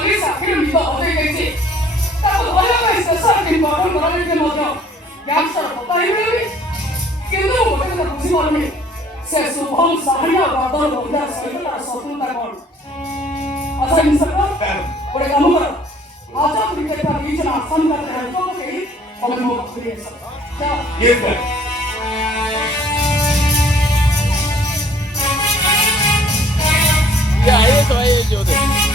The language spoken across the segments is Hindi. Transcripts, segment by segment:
पुलिस आखिर निद बदल गई स्पेशल टीम गठन कर गैंगस्टर पता ही मिलूनी किंतु गोटे कथा बुझी पारुनी से शुभम साहनिया बादल बंदा सहित तार शत्रुता कौन अच्छा इंस्पेक्टर गोटे काम कर आज क्रिकेट का बीच ना आसान करते हैं तो कहीं और वो बखरी है ये sir Ya, eso es ellos.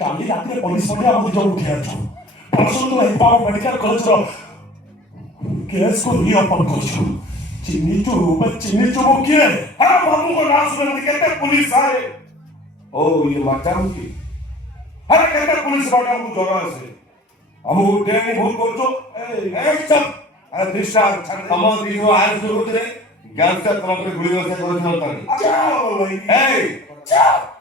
काली रात पुलिस जब उठे बसंत हिपाव मेडिकल कॉलेज केस को रीओपन कर चिन्नी किए बाबू को ना सुनने कहते पुलिस आए ओ ये मैडम की अरे कहते पुलिस वाला को जरा से हम उठे नहीं भूल कर जो ए सब अरे दिशा हम दिनो आज शुरू करे गैंगस्टर कम पे गुली से कर चलता नहीं ए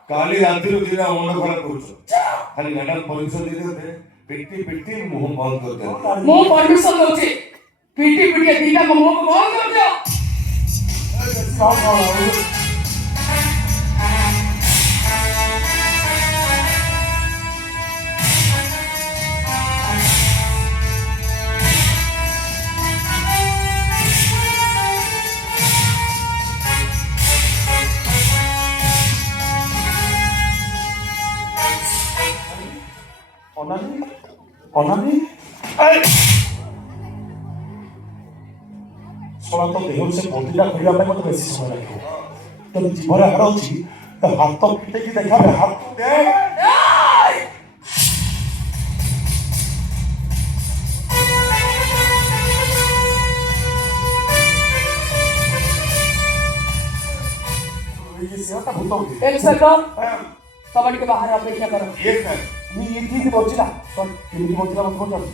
काली रात्रि दिन मुंड खराब कर खाली मैडम परमिशन दे देते पिट्टी पिट्टी मुंह बंद कर दे मुंह परमिशन दोची पीटी पीटी दीदा को मुंह बंद कर दो অনানি সোনা তো দেহ সে বন্দিটা করিয়া পাই মতো বেশি সময় লাগিব তো জীবনে হারাউছি হাত তো পিটে কি দেখাবে হাত তো দে ये सेवा भूत हो गई एक सेकंड कबड्डी के बाहर अपेक्षा करो ये सर मी इतनी बोलছিলা সব তুমি बोलছিলা মত বলছো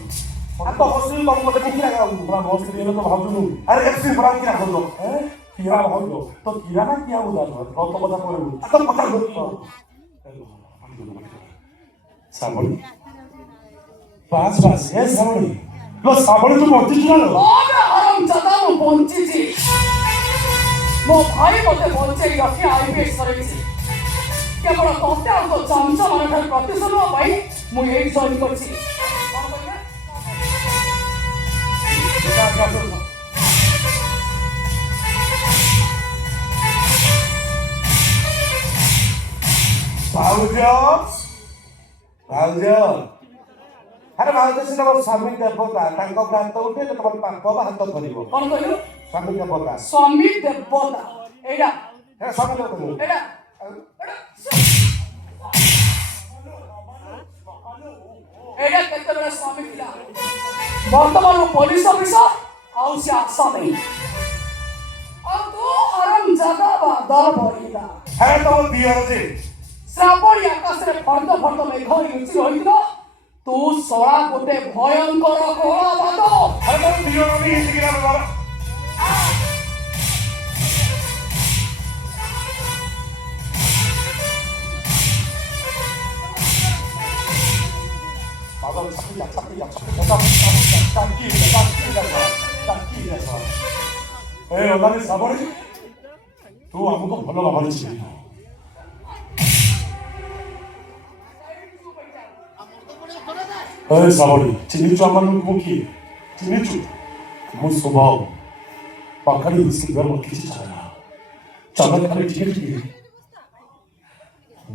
আর তো হসপিটাল বাবু মতে কি লাগা পুরা বস দিয়ে তো ভাবছো আরে এফসি বড় কি রাখো হ্যাঁ কি আর হলো তো কিরা না কি আবু দাও কত কথা করে তো কথা বলছো সাবড়ি বাস এ সাবড়ি লো সাবড়ি তো বলছিস না ওরে আরাম জাদা মো পৌঁছিছি মো ভাই মতে বলছে রকি আইপিএস সরেছি কেবল ততে আর তো চামচা মানে খালি প্রতিশোধ পাই মু এই জয়েন করছি আরে ভাউজ সিনা স্বামী দেবতা তাঙ্ক ভ্রান্ত উঠে তোমার পাপ হাত করিব কোন কইলো স্বামী দেবতা স্বামী দেবতা এইটা হ্যাঁ স্বামী দেবতা এইটা এইটা কেতেবেলা স্বামী ଥିଲା বর্তমান পুলিশ অফিসর ଆଉ ସେ ଆଶା ନାହିଁ ଆଉ ତୁ ଆରାମ ଜାଗା ବା ଦର ବଢିଲା হ্যাঁ তো দিয়ার যে ଶ୍ରାବଣୀ ଆକାଶରେ ଫର୍ଦ ଫର୍ଦ ମେଘ ଲୁଚି ରହିଥିଲ ତୁ ଶଳା ଗୋଟେ ଭୟଙ୍କର କଳା ବାଦ আরে তো দিয়ার নি হিসি কিনা বাবা বাবা চাকি এ ওলানি সাবরে তু আমাকে ভালো ভালো চিনি ए सावरी चिनीचू आम्हाला मुखी चिनीचू मग स्वभाव पाखाडी दिसली घर किती छान चालत खाली तिकीट घे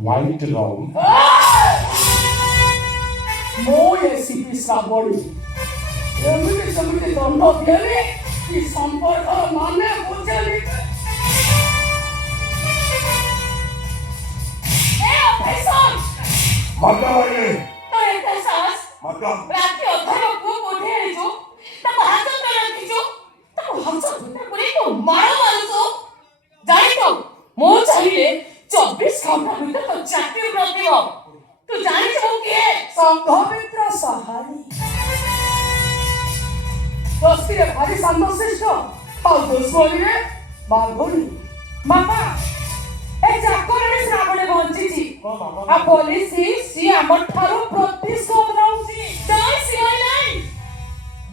वाईट राहून ମୋ ଏସିପି ଶ୍ରାବଣୀ ଏମିତି ସେମିତି ଦଣ୍ଡ ଦିଏନି କି ସମ୍ପର୍କର ମାନେ ବୁଝେନି माता वाले तो एते साहस माता राती अधर को कोठे आइছো ତାକୁ ହାତ ତଳେ ରଖିଛୁ ତାକୁ ହାତ ଧୁତେ ପୁରୀ ତୁ ମାର ମାରୁଛୁ ଜାଣିଛୁ ମୋ चाहिए 24 घंटा भीतर तो चाकरी करती हो तू जानी जो किए संघमित्र सहानी दोस्ती रे भारी संतोषिष्ट और दुश्मनी रे बाघोनी मामा ए चाकरणी श्रावणे बंचिची आ पुलिस सी हमर ठारो प्रतिशोध नउची जय सिंह नाही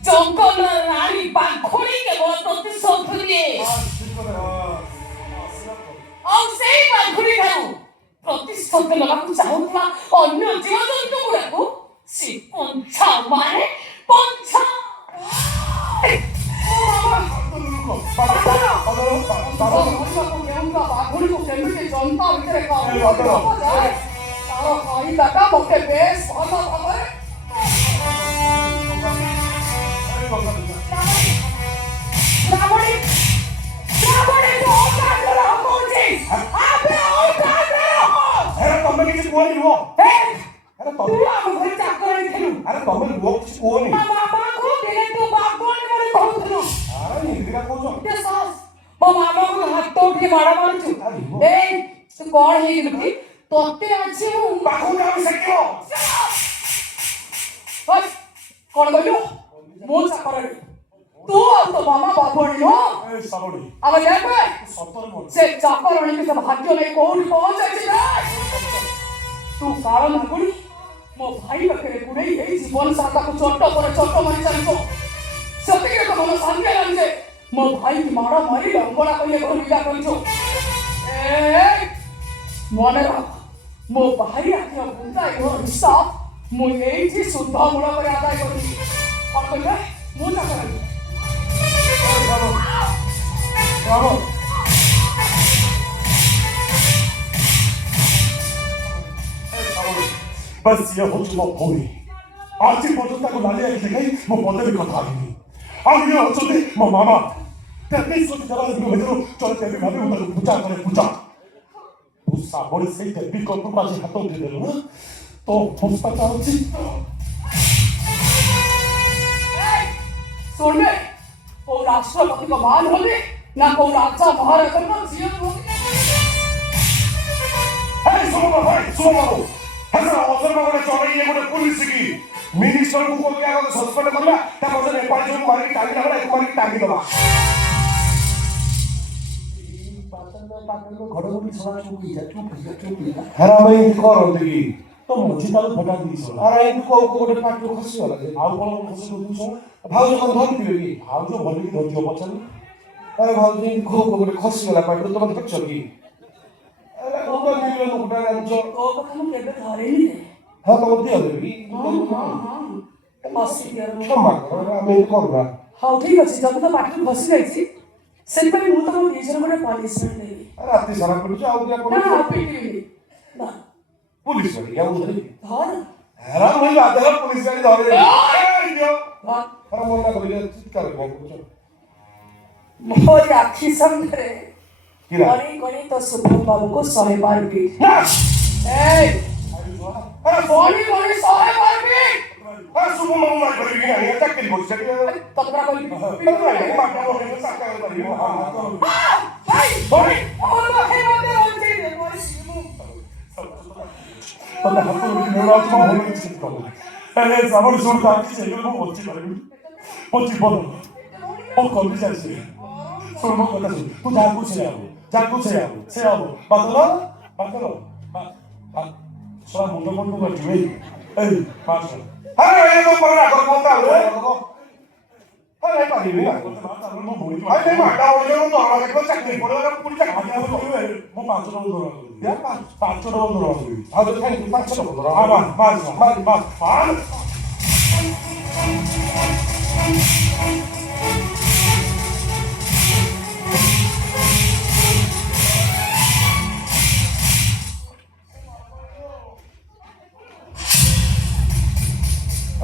जंगल रानी बाघोनी के बोल प्रतिशोध दिए और सेई बाघोनी ठारो प्रतिशोध नेବାକୁ ଚାହୁଁଥିବା ଅନ୍ୟ ଜୀବଜନ୍ତୁ ଗୁଡାକୁ ସେ ପଞ୍ଛା ମାରେ ପଞ୍ଛା ବାଘୁଣୀକୁ କେମିତି ଜନ୍ତା ଭିତରେ ତାର କହିବାଟା ମୋତେ ବେଶ ଭଲ ଭାବରେ ତମେ କିଛି କୁହନି ରୁହ ଆରେ ତୁ ଆମ ଘରେ ଚାକରାଣୀ ଥିଲୁ ଆରେ ତମେ ରୁହ କିଛି କୁହନି ମାମାକୁ ଦିନେ ତୁ ବାଘୁଣୀ ବୋଲି କହୁଥିଲୁ ଆରେ ଇନ୍ଦିରା କହୁଛ ମୋ ମାମାକୁ ହାତ ଉଠି ମାଡ଼ ମାରୁଛୁ ଏଇ ତୁ କଣ ହେଇଗଲୁ କି ତତେ ଆଜି ମୁଁ ପାଖକୁ ଯାଉ ଶିଖିବ କଣ କହିଲୁ ମୁଁ ଚାକରାଣୀ ତୁ ଆଉ ତୋ ମାମା ବାଘୁଣୀ ନୁହଁ ଏ ସାବଡି ଆମେ ଦେଖେ ସତରେ ବୋଲ ସେ ଚାକରାଣୀ କି ସେ ଭାଗ୍ୟ ନେଇ କୋଉଠି ପହଞ୍ଚାଇଛି ତୁ କାଳ ନାଗୁଣି ମୋ ଭାଇ ପାଖରେ ଗୁଡ଼େଇ ହେଇ ଜୀବନ ସାରାକୁ ଚୋଟ ପରେ ଚୋଟ ମାରି ଚାଲିଛ ସେତିକି ତ ମନ ଶାନ୍ତି ହେଲାନି ଯେ ମୋ ଭାଇ ମାଡ଼ ମାରି ଲଙ୍ଗଳା କହିଲେ ଘର ବିଦା କରିଛୁ ମନେ ରଖ ମୋ ଭାଇ ଆଖିର ବୁନ୍ଦାଏ ଘର ହିସାବ ମୁଁ ଏଇଠି ଶୁଦ୍ଧ ମୂଳ କରି ଆଦାୟ କରିବି କଣ କହିଲେ ମୁଁ ଚାକରାଣୀ बस ये हो चुका भौरी आज पर्यंत को लाली आई देखाई मो पदवी कथा आनी ଆଉ ଇଏ ଅଛନ୍ତି ମୋ ମାମା 23 ଜଣ ଭିତରୁ ଚଳିତ ଭାବେ ମୁଁ ତାକୁ ପୂଜା କରେ ପୂଜା ତୁ ସାବଳି ସେଇ ଦେବୀ କଳ୍ପକୁ ଆଜି ହାତ ଉଠେଇଦେଲୁ ନା ତ ଅବସ୍ଥା ଚାହୁଁଛି ଶୁଣେ କୋଉ ରାଷ୍ଟ୍ରପତିଙ୍କ ମାନ ହୋଲି ନା କୋଉ ରାଜା ମହାରାଜାଙ୍କ ଝିଅ ଶୁଣ ଅସର ଗୋଟେ ଚଢେଇ ଗୋଟେ ପୁଲିସ କି ମିନିଷ୍ଟରକୁ କୋଉଠି ଆଗ ସସ୍ପେଣ୍ଡ କରିବା ତା ପଛରେ ନେପାଳ ଯୋଉ ମାରିକି ଟାଙ୍ଗି ଦେବା ଏକୁ ମାରିକି ଟାଙ୍ଗି ଦେବା ଘଡଘଡି ଶୁଣା ଚୁପି ହେରା ଆମେ ଏମିତି କରନ୍ତି କି ତ ମଝି ତାକୁ ଫଟା ଦେଇଛ ଆରେ ଏମିତି କୋଉ ଗୋଟେ ପାଟିରୁ ଖସିଗଲା ଆଉ କଣ ଖସି ଦଉଛ ଭାଉଜ କଣ ଧରିଥିବେ କି ଭାଉଜ ଭଲିକି ଧରିଥିବ ପଚାରି ଆରେ ଭାଉଜ ଏମିତି କୋଉ ଗୋଟେ ଖସିଗଲା ପାଟିରୁ ତମେ ଧରିଛ କି ଆରେ କୋଉ ମିଳିବ ଗୋଟେ ଜାଣିଛ ତୋ କଥା ମୁଁ କେବେ ଧରେନି ହଁ ତମ ଦିଅ ଦେବି କ୍ଷମା କର ଆମେ ଏମିତି କରୁନା ହଉ ଠିକ ଅଛି ଯଦି ତ ପାଟିରୁ ଖସି ଯାଇଛି ସେଥିପାଇଁ ମୁଁ ତମ ଦି ଜଣ ଗୋଟେ ପନିଶମେଣ୍ଟ ଦେବି ରାତି ସାରା କରୁଛୁ ଆଉ ଦିଆ ନା କରୁଛୁ ପିଟିବିନି ନା ପୁଲିସ ଗାଡ଼ି ଆଉ ଧରି ଧର ହେରା ମୁଁ ବାଦର ପୁଲିସ ଗାଡ଼ି ଧରି ଦିଅ ଧର ହେରା ମନା କରିଲେ ଚିତ୍କାର କଣ କରୁଛ ମୋରି ଆଖି ସାମ୍ନାରେ କିରା କଣି କଣି ତ ସୁଭମ ବାବୁକୁ 100 ବାର ପିଟ ଏ କଣି କଣି 100 ବାର ପିଟ ଶୁଭ ମାମୁ ମାରି କରିବି କି ନାହିଁ ଚାକିରି କରୁଛି ଚାକିରି ତତରା କହିବି ଭାଇ ଭାଇ ମୋର ପାଖେ ମତେ ବଞ୍ଚେଇ ଦେ ମୋର ତତେ ହାତ ନେଉରା ତୁମ ଭଲ କିଛି କର ଏ ସାବର ଶୁଣ ତା କିଛି ହେଇଗଲେ ମୁଁ ବଞ୍ଚି ପାରିବି ମୋ ଜୀବନ ମୋ କଲି ଯାଉଛି ଶୁଣ ମୋ କଥା ଶୁଣ ତୁ ଯାହାକୁ ସେ ହବ ବାଦଲ ଶୁଣ ମୁଣ୍ଡ ମୁଣ୍ଡ କରିବି ଏଇ ପାଞ୍ଚ ଆରେ ଏ ତ ପରା କର ମତା ଆରେ ପାରିବି ମୁଁ ଭୁଲି ଆରେ ମାଟା ଓଳିଏ ମୁଁ ଦରମା ଦେଖ ଚାକିରି ପଡିବ ପୁଣି ଚାକିରି ମୁଁ 5 ଟଙ୍କା ଦରମା କରିବି 5 ଟଙ୍କା ଦରମା କରିବି ଆଉ ତ ଖାଇ 5 ଟଙ୍କା ଦରମା ମାର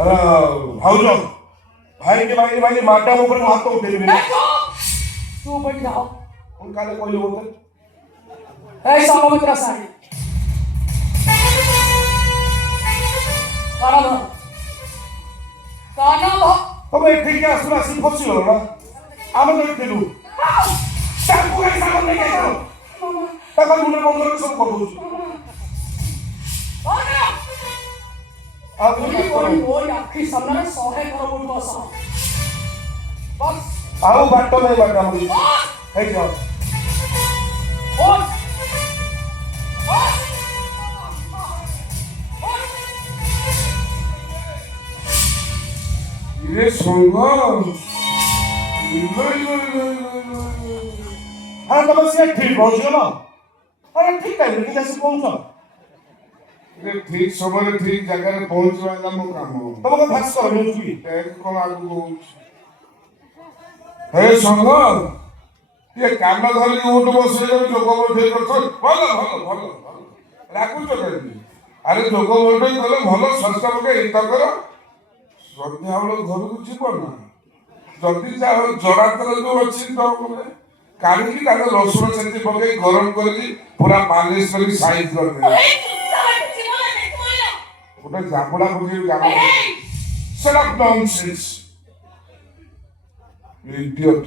अरे भाऊज भाई के भाई माटा ऊपर हाथ तो उठे नहीं तू बैठ जाओ उन काले कोई लोग होते ऐ साममित्र साई काना तब एक ठीक है सुना सी फसी हो ना आम तो दिलु चाकू के सामने नहीं गए ତାଙ୍କ ମୁଣ୍ଡରେ ବନ୍ଧରେ ସବୁ କରିଦଉଛି ଆଉ ଏଇ କରି ମୋରି ଆଖି ସାମ୍ନାରେ 100 ଥର ଉଠୁ ବସ ବସ୍ ଆଉ ବାଟ ନାହିଁ ବାଟ ଆମର ହେଇଯାଅ ବସ୍ ଇରେ ସଂଘ ହଁ ତମେ ସେ ଠିକ ପହଞ୍ଚିବ ନା ଆରେ ଠିକ ଟାଇମରେ କିନ୍ତୁ ଆସି ପହଞ୍ଚ ଠିକ ସମୟରେ ଠିକ ଜାଗାରେ ପହଞ୍ଚିବା ହେଲା ମୋ କାମ ତମକୁ ଭାଷ ମିଳୁଛି କି ଦେଖ କଣ ଆଗକୁ ହଉଛି ହେ ସଂଘ ଟିକେ କାନ ଧରିକି ଉଠ ବସେଇ ଯୋଗ ବୈଠକ କରୁଛ ଭଲ ଭଲ ଭଲ ଭଲ ରାଗୁଛ କେମିତି ଆରେ ଯୋଗ ବୈଠକ କଲେ ଭଲ ସ୍ୱାସ୍ଥ୍ୟ ପକେଇ ତାଙ୍କର ସନ୍ଧ୍ୟାବେଳେ ଘରକୁ ଯିବ ନା ଯଦି ଯାହା ଜରାତର ଯୋଉ ଅଛି ତ କାଢିକି ତାକୁ ରସୁଣ ସେଠି ପକେଇ ଗରମ କରିକି ପୁରା ମାଲିସ କରିକି ସାଇଜ କରିଦେବେ ଗୋଟେ ଜାବୁଡା ପକେଇ ଜାବୁଡା ସେଟା ନନସେନ୍ସ ଇଡିୟଟ